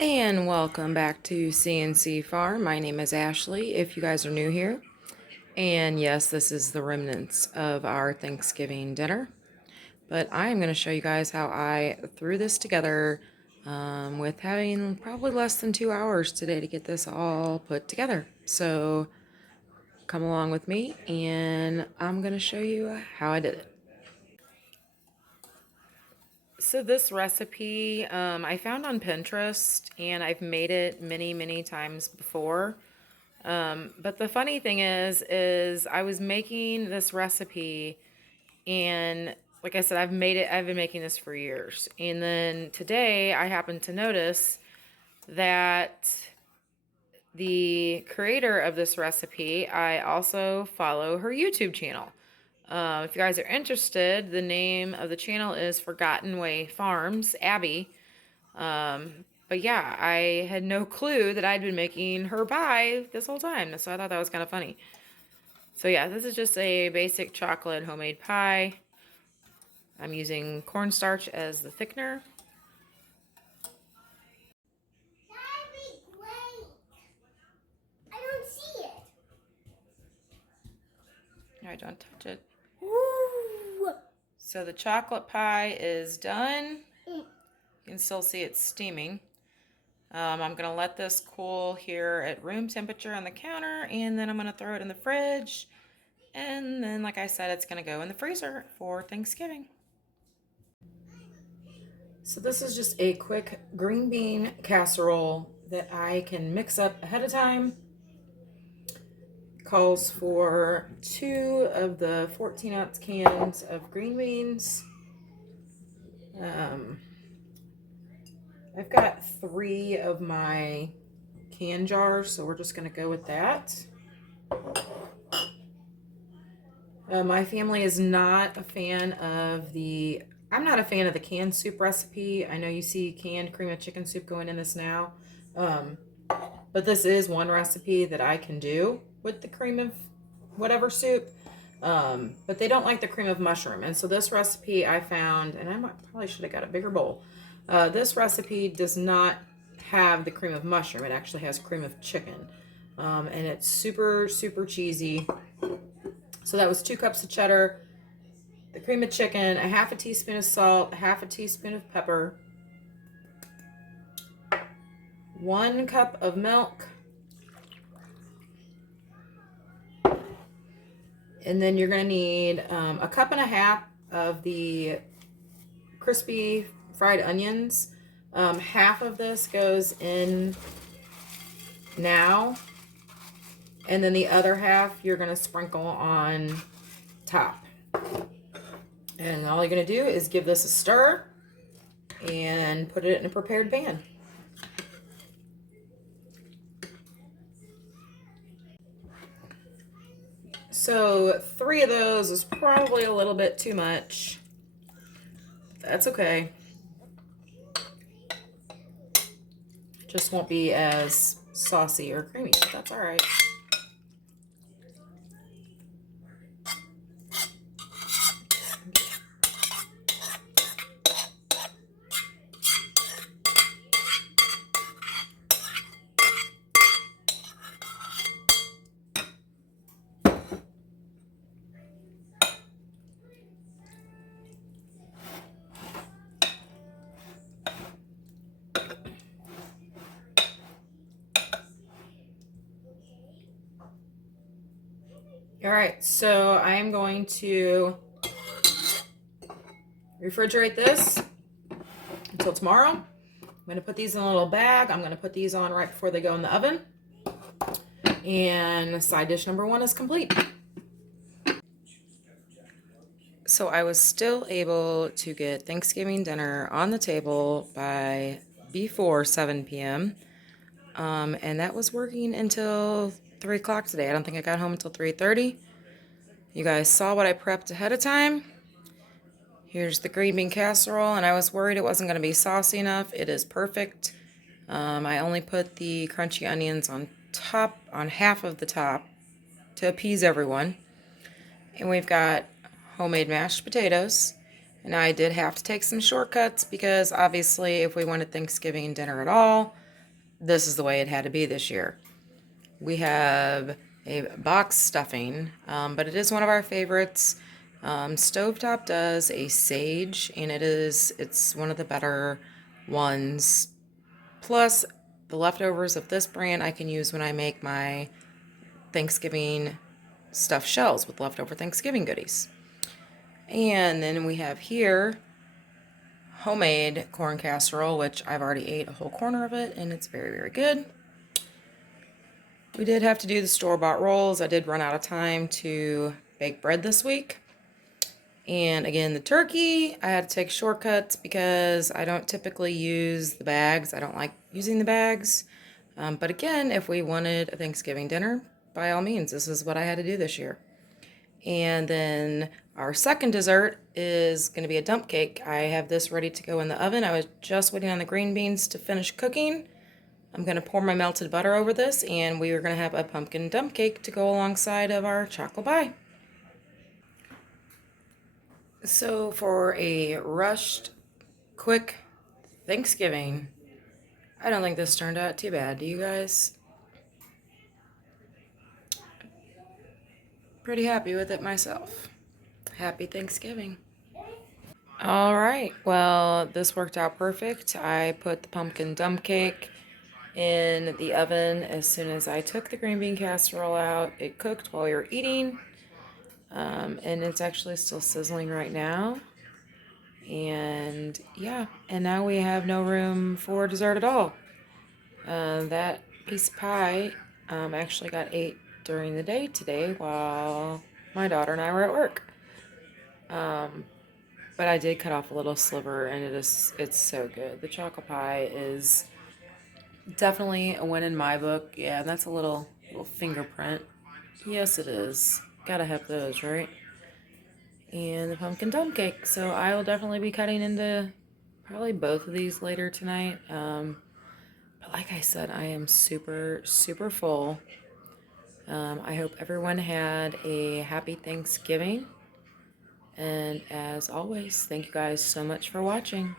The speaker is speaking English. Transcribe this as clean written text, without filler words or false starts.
And welcome back to CNC Farm. My name is Ashley, if you guys are new here. And yes, this is the remnants of our Thanksgiving dinner. But I am going to show you guys how I threw this together with having probably less than 2 hours today to get this all put together. So come along with me and I'm going to show you how I did it. So this recipe I found on Pinterest and I've made it many times before. But the funny thing is I was making this recipe and like I said, I've been making this for years. And then today I happened to notice that the creator of this recipe, I also follow her YouTube channel. If you guys are interested, the name of the channel is Forgotten Way Farms, Abby. But yeah, I had no clue that I'd been making her pie this whole time, so I thought that was kind of funny. So yeah, this is just a basic chocolate homemade pie. I'm using cornstarch as the thickener. That'd be great. I don't see it. I don't touch it. Ooh. So the chocolate pie is done. You can still see it steaming. I'm going to let this cool here at room temperature on the counter, and then I'm going to throw it in the fridge. And then, like I said, it's going to go in the freezer for Thanksgiving. So this is just a quick green bean casserole that I can mix up ahead of time. Calls for 2 of the 14-ounce cans of green beans. I've got 3 of my can jars, so we're just going to go with that. My family is not a fan of I'm not a fan of the canned soup recipe. I know you see canned cream of chicken soup going in this now. But this is one recipe that I can do with the cream of whatever soup. But they don't like the cream of mushroom. And so this recipe I found, and probably should have got a bigger bowl. This recipe does not have the cream of mushroom. It actually has cream of chicken. And it's super cheesy. So that was 2 cups of cheddar, the cream of chicken, a half a teaspoon of salt, a half a teaspoon of pepper, 1 cup of milk, and then you're going to need a cup and a half of the crispy fried onions. Half of this goes in now, and then the other half you're going to sprinkle on top. And all you're going to do is give this a stir and put it in a prepared pan. So 3 of those is probably a little bit too much. That's okay. Just won't be as saucy or creamy, but that's all right. All right, so I am going to refrigerate this until tomorrow. I'm going to put these in a little bag. I'm going to put these on right before they go in the oven. And side dish number 1 is complete. So I was still able to get Thanksgiving dinner on the table by before 7 p.m. And that was working until 3 o'clock today. I don't think I got home until 3:30. You guys saw what I prepped ahead of time. Here's the green bean casserole, and I was worried it wasn't going to be saucy enough. It is perfect. I only put the crunchy onions on half of the top to appease everyone. And we've got homemade mashed potatoes. And I did have to take some shortcuts because obviously if we wanted Thanksgiving dinner at all, this is the way it had to be this year. We have a box stuffing, but it is one of our favorites. Stovetop does a sage, and it's one of the better ones. Plus, the leftovers of this brand I can use when I make my Thanksgiving stuffed shells with leftover Thanksgiving goodies. And then we have here homemade corn casserole, which I've already ate a whole corner of it, and it's very, very good. We did have to do the store-bought rolls. I did run out of time to bake bread this week. And again, the turkey, I had to take shortcuts because I don't typically use the bags. I don't like using the bags. But again, if we wanted a Thanksgiving dinner, by all means, this is what I had to do this year. And then our second dessert is going to be a dump cake. I have this ready to go in the oven. I was just waiting on the green beans to finish cooking. I'm going to pour my melted butter over this, and we are going to have a pumpkin dump cake to go alongside of our chocolate pie. So for a rushed, quick Thanksgiving, I don't think this turned out too bad. Do you guys? Pretty happy with it myself. Happy Thanksgiving. All right, well, this worked out perfect. I put the pumpkin dump cake in the oven as soon as I took the green bean casserole out. It cooked while we were eating, and it's actually still sizzling right now. And yeah, and now we have no room for dessert at all. That piece of pie actually got ate during the day today while my daughter and I were at work. But I did cut off a little sliver, and it's so good. The chocolate pie is definitely a win in my book. Yeah, that's a little fingerprint. Yes, it is. Gotta have those, right? And the pumpkin dump cake. So I will definitely be cutting into probably both of these later tonight. But like I said, I am super, super full. I hope everyone had a happy Thanksgiving. And as always, thank you guys so much for watching.